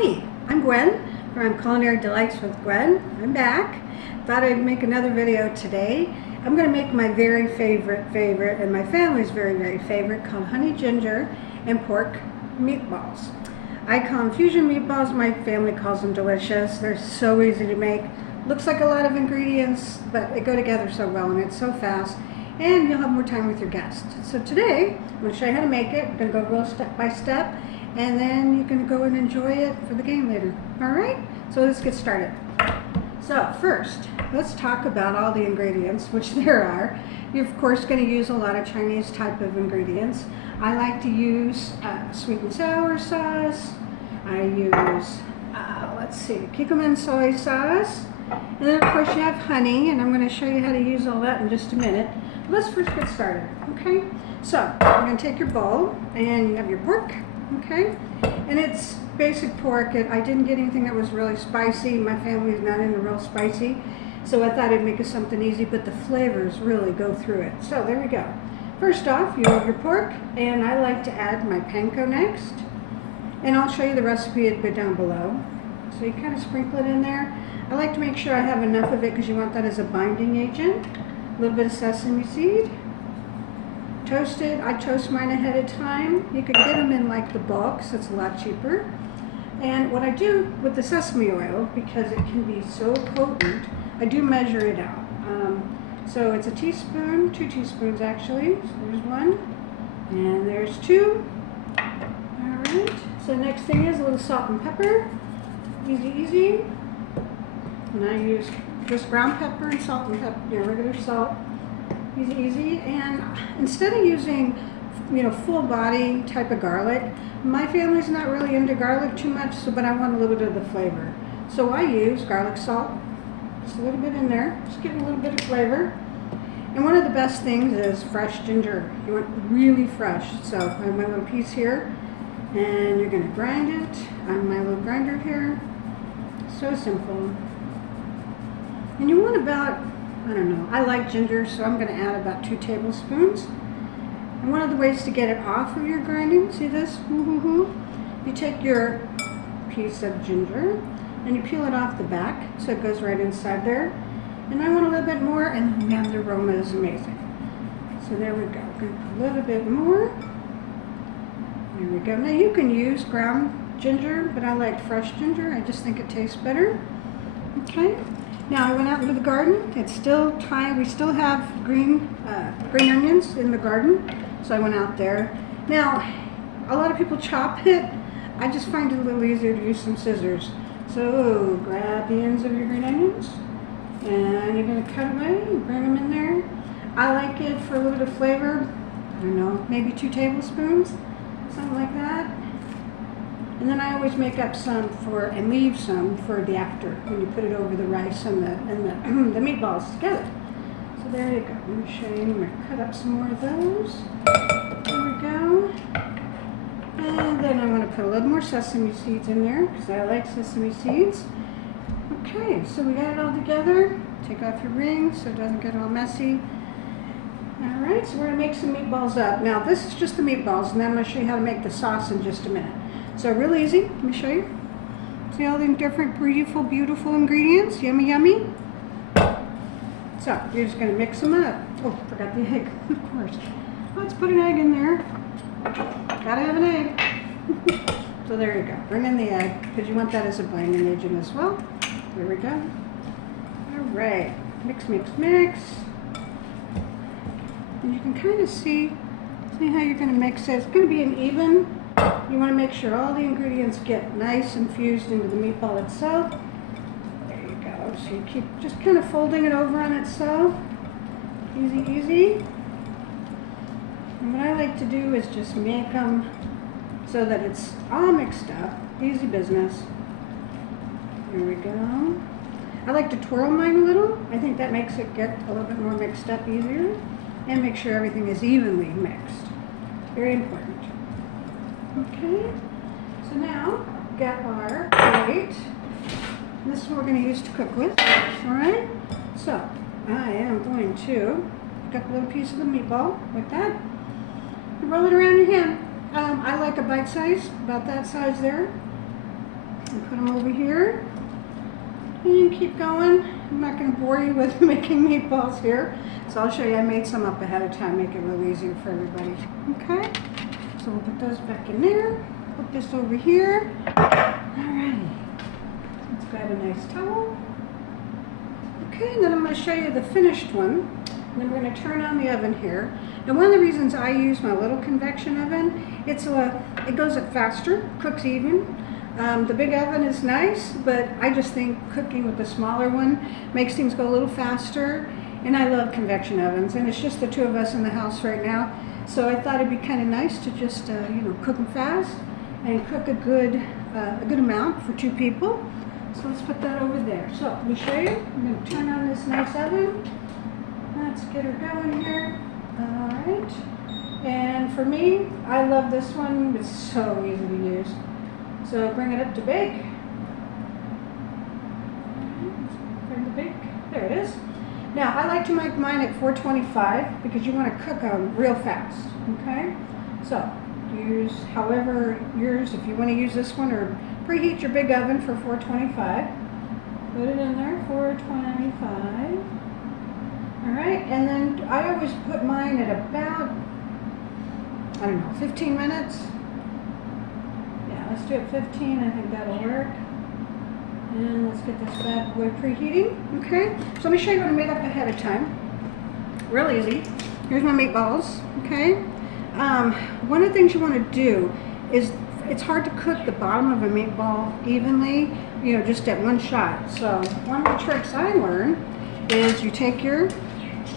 Hi, I'm Gwen from Culinary Delights with Gwen. I'm back. Thought I'd make another video today. I'm going to make my very favorite, and my family's very favorite, called honey ginger and pork meatballs. I call them fusion meatballs. My family calls them delicious. They're so easy to make. Looks like a lot of ingredients, but they go together so well and it's so fast. And you'll have more time with your guests. So today, I'm going to show you how to make it. I'm going to go real step by step. And then you can go and enjoy it for the game later. All right, so let's get started. So first, let's talk about all the ingredients, which there are. You're of course going to use a lot of Chinese type of ingredients. I like to use sweet and sour sauce. I use, Kikkoman soy sauce. And then of course you have honey, and I'm going to show you how to use all that in just a minute. But let's first get started, okay? So, you're going to take your bowl, and you have your pork. Okay, and it's basic pork. I didn't get anything that was really spicy. My family is not into real spicy, so I thought I'd make it something easy, but the flavors really go through it. So there we go. First off, you have your pork, and I like to add my panko next, and I'll show you the recipe down below. So you kind of sprinkle it in there. I like to make sure I have enough of it because you want that as a binding agent. A little bit of sesame seed. Toasted. I toast mine ahead of time. You can get them in like the bulk, so it's a lot cheaper. And what I do with the sesame oil, because it can be so potent, I do measure it out. So it's a teaspoon, 2 teaspoons actually. So there's one, and there's 2. All right. So the next thing is a little salt and pepper. Easy. And I use just ground pepper and salt and pepper, regular salt. Easy. And instead of using, full body type of garlic, my family's not really into garlic too much, but I want a little bit of the flavor. So I use garlic salt, just a little bit in there, just give it a little bit of flavor. And one of the best things is fresh ginger. You want really fresh. So I have my little piece here, and you're going to grind it on my little grinder here. So simple. And you want about, I like ginger, so I'm going to add about 2 tablespoons. And one of the ways to get it off of your grinding, see this? You take your piece of ginger and you peel it off the back so it goes right inside there. And I want a little bit more, and man, the aroma is amazing. So there we go. I'm going to put a little bit more. There we go. Now you can use ground ginger, but I like fresh ginger. I just think it tastes better. Okay. Now I went out into the garden. It's still time. We still have green onions in the garden, so I went out there. Now, a lot of people chop it. I just find it a little easier to use some scissors. So grab the ends of your green onions, and you're going to cut away and bring them in there. I like it for a little bit of flavor. I don't know, maybe 2 tablespoons, something like that. And then I always make up some and leave some for the after, when you put it over the rice and the meatballs together. So there you go. I'm going to show you. I'm going to cut up some more of those. There we go. And then I want to put a little more sesame seeds in there, because I like sesame seeds. Okay, so we got it all together. Take off your rings so it doesn't get all messy. All right, so we're going to make some meatballs up. Now this is just the meatballs, and then I'm going to show you how to make the sauce in just a minute. So really easy. Let me show you. See all the different beautiful ingredients? Yummy. So you're just going to mix them up. Oh, forgot the egg, of course. Let's put an egg in there. Gotta have an egg. So there you go. Bring in the egg, because you want that as a binding agent as well. There we go. All right. Mix. And you can kind of see how you're going to mix it. It's going to be an even. You want to make sure all the ingredients get nice and fused into the meatball itself. There you go. So you keep just kind of folding it over on itself. Easy. And what I like to do is just make them so that it's all mixed up. Easy business. There we go. I like to twirl mine a little. I think that makes it get a little bit more mixed up easier. And make sure everything is evenly mixed. Very important. Okay, so now we've got our plate. This is what we're going to use to cook with. All right, so I am going to pick up a little piece of the meatball like that and roll it around your hand. I like a bite size, about that size there. And put them over here. And keep going. I'm not going to bore you with making meatballs here. So I'll show you. I made some up ahead of time, make it real easier for everybody. Okay? So we'll put those back in there. Put this over here. Alrighty. Let's grab a nice towel. Okay, and then I'm going to show you the finished one. And then we're going to turn on the oven here. And one of the reasons I use my little convection oven, it goes up faster, cooks even. The big oven is nice, but I just think cooking with the smaller one makes things go a little faster. And I love convection ovens, and it's just the two of us in the house right now. So I thought it'd be kind of nice to just, cook them fast and cook a good amount for 2 people. So let's put that over there. So let me show you. I'm going to turn on this nice oven. Let's get her going here. All right. And for me, I love this one. It's so easy to use. So bring it up to bake. Bring the bake. There it is. Now, I like to make mine at 425 because you want to cook them real fast, okay? So, use however yours, if you want to use this one, or preheat your big oven for 425. Put it in there, 425. All right, and then I always put mine at about, 15 minutes. Yeah, let's do it 15, I think that'll work. And let's get this bad boy preheating, okay? So let me show you what I made up ahead of time. Real easy. Here's my meatballs, okay? One of the things you want to do is, it's hard to cook the bottom of a meatball evenly, just at one shot. So one of the tricks I learned is you take your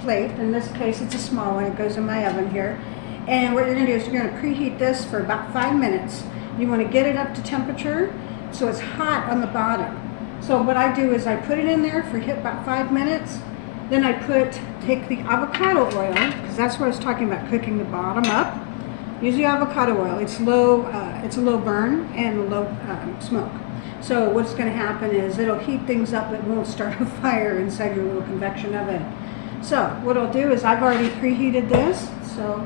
plate, in this case it's a small one, it goes in my oven here, and what you're going to do is you're going to preheat this for about 5 minutes. You want to get it up to temperature so it's hot on the bottom. So what I do is I put it in there for about 5 minutes. Then I take the avocado oil, because that's what I was talking about, cooking the bottom up. Use the avocado oil. It's a low burn and low smoke. So what's going to happen is it'll heat things up. It won't start a fire inside your little convection oven. So what I'll do is I've already preheated this. So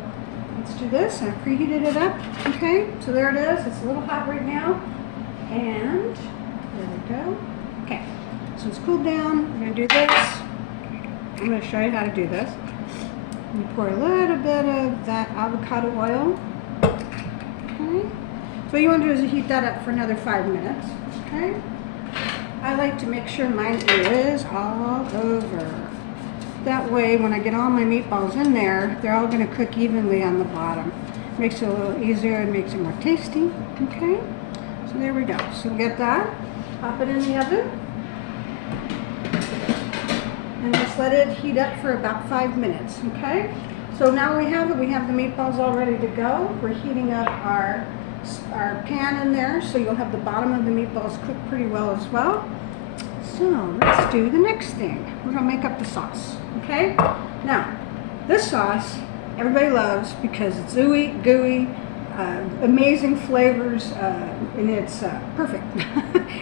let's do this. I preheated it up. Okay, so there it is. It's a little hot right now. And there we go. Okay, so it's cooled down. We're going to do this. I'm going to show you how to do this. You pour a little bit of that avocado oil. Okay. So what you want to do is heat that up for another 5 minutes. Okay. I like to make sure mine is all over. That way, when I get all my meatballs in there, they're all going to cook evenly on the bottom. Makes it a little easier and makes it more tasty. Okay. So there we go. So we'll get that. Pop it in the oven. And just let it heat up for about 5 minutes, okay? So now we have it. We have the meatballs all ready to go. We're heating up our pan in there, so you'll have the bottom of the meatballs cooked pretty well as well. So let's do the next thing. We're gonna make up the sauce, okay? Now, this sauce everybody loves because it's ooey, gooey, amazing flavors, and it's perfect.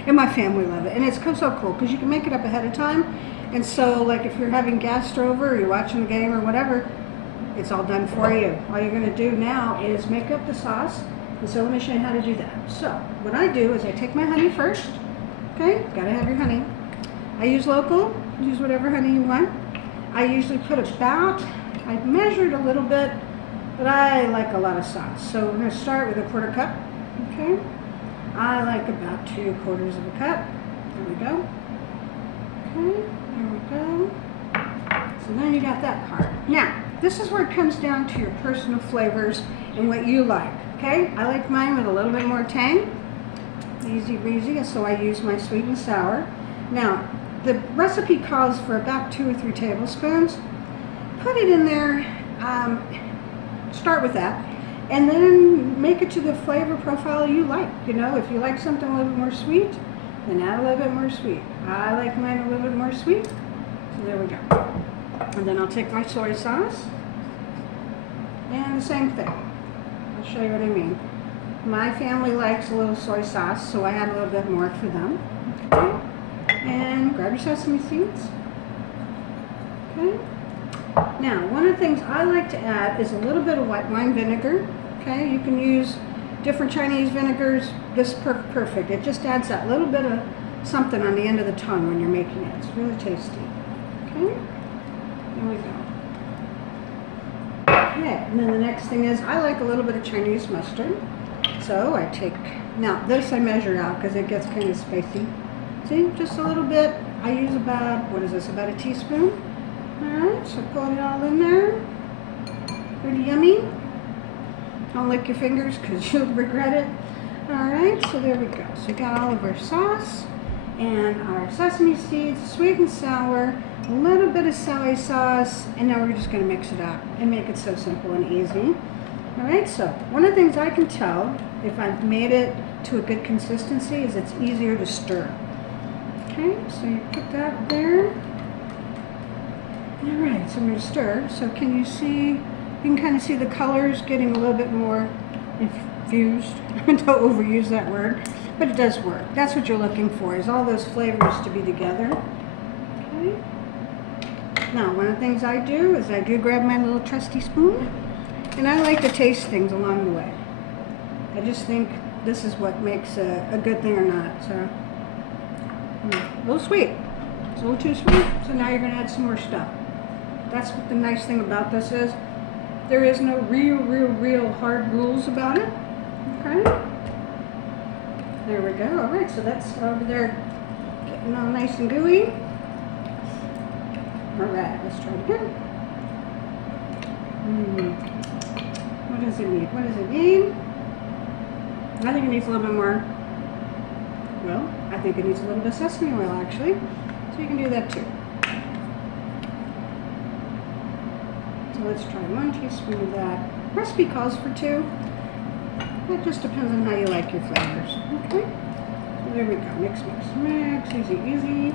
And my family love it. And it's so cool because you can make it up ahead of time. And so, like, if you're having guests over or you're watching the game or whatever, it's all done for you. All you're going to do now is make up the sauce. And so let me show you how to do that. So what I do is I take my honey first. Okay, got to have your honey. I use local. Use whatever honey you want. I usually put about, I measured a little bit, but I like a lot of sauce. So we're going to start with a 1/4 cup. Okay, I like about 2/4 of a cup. There we go. Okay, there we go. So then you got that part. Now, this is where it comes down to your personal flavors and what you like. Okay, I like mine with a little bit more tang. Easy breezy, so I use my sweet and sour. Now, the recipe calls for about 2 or 3 tablespoons. Put it in there, start with that, and then make it to the flavor profile you like. You know, if you like something a little bit more sweet, then add a little bit more sweet. I like mine a little bit more sweet, so there we go. And then I'll take my soy sauce, and the same thing. I'll show you what I mean. My family likes a little soy sauce, so I add a little bit more for them. Okay. And grab your sesame seeds. Okay. Now, one of the things I like to add is a little bit of white wine vinegar. Okay, you can use different Chinese vinegars, this is perfect. It just adds that little bit of something on the end of the tongue when you're making it. It's really tasty. Okay, there we go. Okay, and then the next thing is I like a little bit of Chinese mustard. So I take, now this I measure out because it gets kind of spicy. See, just a little bit. I use about, what is this, about a teaspoon? Alright, so put it all in there. Pretty yummy. Don't lick your fingers because you'll regret it. Alright, so there we go. So we got all of our sauce and our sesame seeds, sweet and sour, a little bit of soy sauce, and now we're just going to mix it up and make it so simple and easy. Alright, so one of the things I can tell if I've made it to a good consistency is it's easier to stir. Okay, so you put that there. Alright, so I'm going to stir. So can you see, you can kind of see the colors getting a little bit more infused. Don't overuse that word, but it does work. That's what you're looking for, is all those flavors to be together. Okay. Now, one of the things I do is I do grab my little trusty spoon, and I like to taste things along the way. I just think this is what makes a good thing or not. So, a little sweet. It's a little too sweet, so now you're going to add some more stuff. That's what the nice thing about this is. There is no real hard rules about it. Okay? There we go. Alright, so that's over there getting all nice and gooey. Alright, let's try it again. What does it need? What does it need? I think it needs a little bit more. Well, I think it needs a little bit of sesame oil actually. So you can do that too. So let's try 1 teaspoon of that. Recipe calls for 2. It just depends on how you like your flavors. Okay? So there we go. Mix, mix, mix. Easy, easy.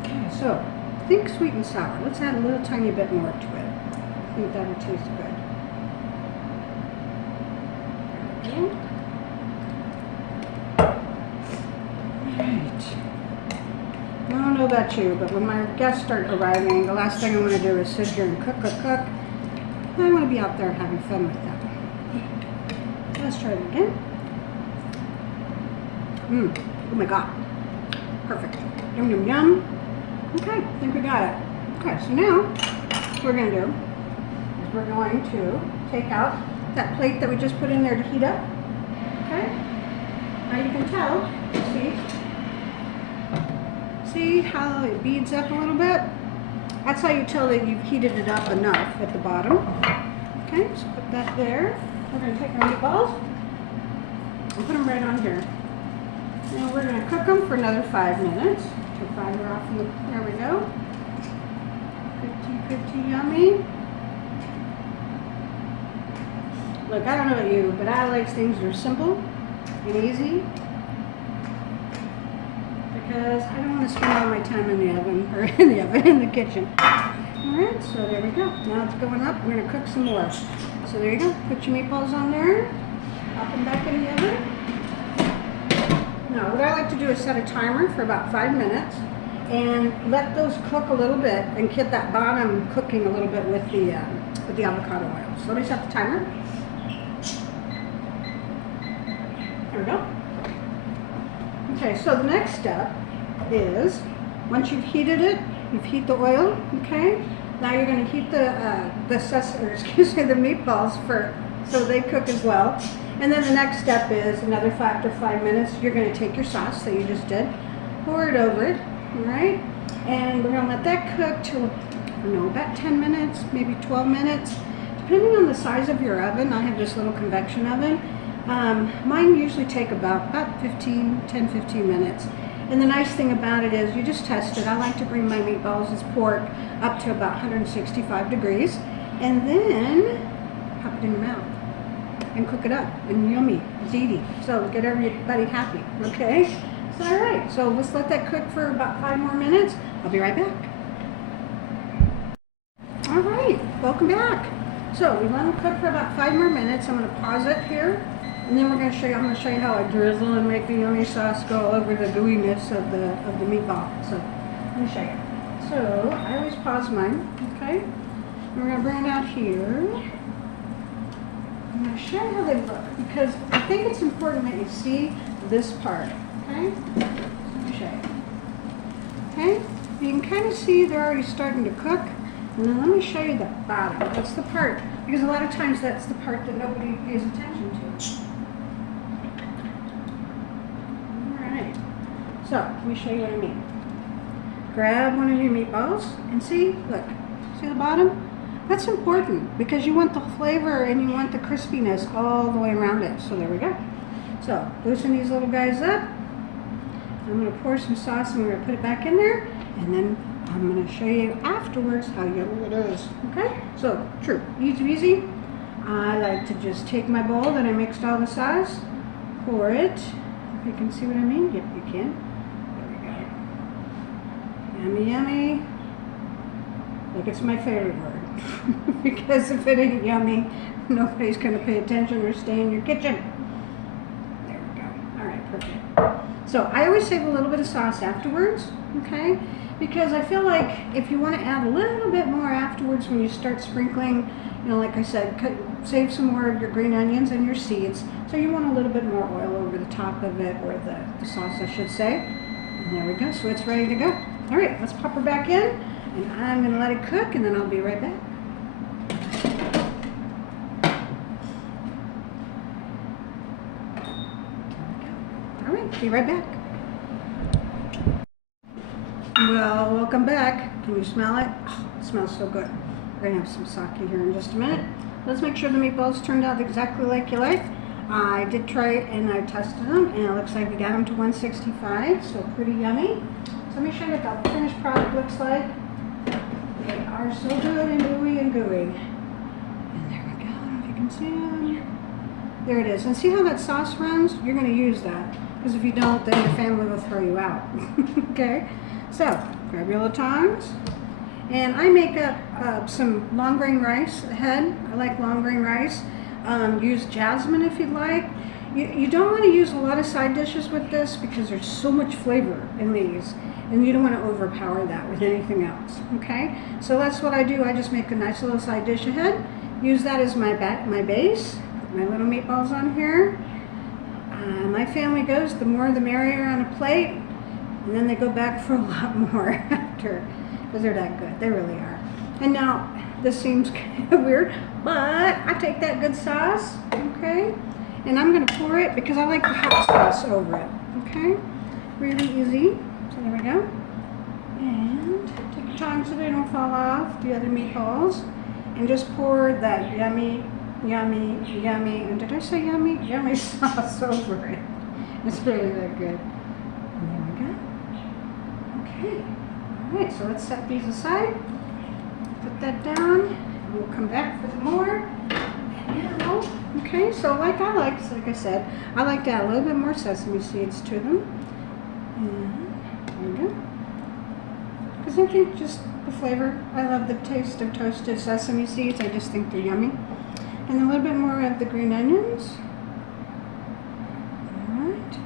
Okay, so think sweet and sour. Let's add a little tiny bit more to it. I think that'll taste good. There we go. Alright. I don't know about you, but when my guests start arriving, the last thing I want to do is sit here and cook. I want to be out there having fun with them. Let's try it again. Oh my god. Perfect. Yum, yum, yum. Okay, I think we got it. Okay, so now what we're going to do is we're going to take out that plate that we just put in there to heat up. Okay? Now you can tell, see how it beads up a little bit? That's how you tell that you've heated it up enough at the bottom. Okay, so put that there. We're going to take our meatballs and put them right on here. Now we're going to cook them for another 5 minutes. Take fire off. There we go. Pretty yummy. Look, I don't know about you, but I like things that are simple and easy because I don't want to spend all my time in the oven or in the kitchen. Alright, so there we go. Now it's going up. We're going to cook some more. So there you go. Put your meatballs on there. Pop them back in the oven. Now what I like to do is set a timer for about 5 minutes and let those cook a little bit and get that bottom cooking a little bit with the avocado oil. So let me set the timer. There we go. Okay, so the next step is once you've heated it, you've heated the oil, okay? Now you're going to heat the meatballs so they cook as well. And then the next step is after 5 minutes, you're going to take your sauce that you just did, pour it over it, all right? And we're going to let that cook till, I don't know, about 10 minutes, maybe 12 minutes, depending on the size of your oven. I have this little convection oven. Mine usually take about 10, 15 minutes. And the nice thing about it is you just test it. I like to bring my meatballs as pork up to about 165 degrees and then pop it in your mouth and cook it up and yummy, ziti. So get everybody happy, okay? So all right, so let's let that cook for about 5 more minutes. I'll be right back. All right, welcome back. So we let them cook for about 5 more minutes. I'm going to pause it here. And then I'm going to show you how I drizzle and make the yummy sauce go over the gooiness of the meatball. So let me show you. So I always pause mine, okay? And we're going to bring it out here. I'm going to show you how they look because I think it's important that you see this part, okay? So let me show you. Okay, you can kind of see they're already starting to cook. And then let me show you the bottom. That's the part, because a lot of times that's the part that nobody pays attention to. Alright, so let me show you what I mean. Grab one of your meatballs and see, look, see the bottom? That's important because you want the flavor and you want the crispiness all the way around it. So there we go. So loosen these little guys up. I'm going to pour some sauce and we're going to put it back in there. And then I'm going to show you afterwards how yummy it is. Okay? So, true. Easy peasy. I like to just take my bowl that I mixed all the sauce, pour it. If you can see what I mean. Yep, you can. There we go. Yummy, yummy. Like it's my favorite word. Because if it ain't yummy, nobody's going to pay attention or stay in your kitchen. There we go. Alright, perfect. So I always save a little bit of sauce afterwards, okay? Because I feel like if you want to add a little bit more afterwards when you start sprinkling, you know, like I said, save some more of your green onions and your seeds. So you want a little bit more oil over the top of it, or the sauce I should say. And there we go, so it's ready to go. Alright, let's pop her back in. And I'm going to let it cook and then I'll be right back. Alright, be right back. Well, welcome back. Can you smell it? Oh, it smells so good. We're going to have some sake here in just a minute. Let's make sure the meatballs turned out exactly like you like. I did try it and I tested them and it looks like we got them to 165, so pretty yummy. So let me show you what the finished product looks like. They are so good and gooey and gooey. And there we go, I don't know if you can see them. There it is. And see how that sauce runs? You're going to use that. Because if you don't, then your family will throw you out. Okay? So, grab your little tongs. And I make up some long grain rice ahead. I like long grain rice. Use jasmine if you'd like. You don't want to use a lot of side dishes with this because there's so much flavor in these. And you don't want to overpower that with anything else. Okay? So that's what I do. I just make a nice little side dish ahead. Use that as my base. Put my little meatballs on here. My family goes, the more the merrier on a plate. And then they go back for a lot more after. Because they're that good. They really are. And now, this seems kind of weird, but I take that good sauce, okay? And I'm going to pour it because I like the hot sauce over it, okay? Really easy. So there we go. And take your tongs so they don't fall off the other meatballs. And just pour that yummy, yummy, yummy, and did I say yummy? Yummy sauce over it. It's really that good. And there we go. Okay. Alright, so let's set these aside. Put that down. And we'll come back with more. And now, okay, so like I said, I like to add a little bit more sesame seeds to them. And there we go. Because I think just the flavor, I love the taste of toasted sesame seeds. I just think they're yummy. And a little bit more of the green onions. Alright.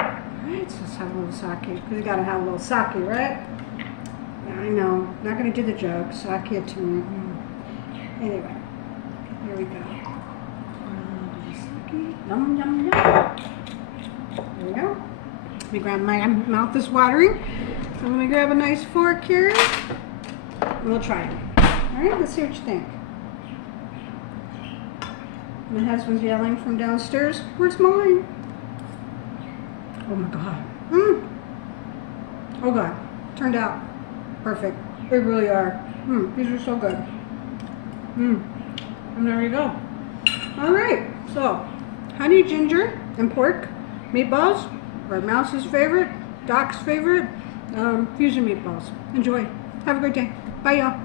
Alright, so let's have a little sake. Because we gotta have a little sake, right? Yeah, I know. Not gonna do the joke. Sake to me. Anyway, here we go. Sake. Yum, yum, yum. There we go. Let me grab, my mouth is watering. So let me grab a nice fork here. And we'll try it. Alright, let's see what you think. My husband's yelling from downstairs, "Where's mine?" Oh my God. Oh God. Turned out perfect. They really are. These are so good. And there you go. Alright, so honey ginger and pork meatballs are Mouse's favorite, Doc's favorite, fusion meatballs. Enjoy. Have a great day. Bye y'all.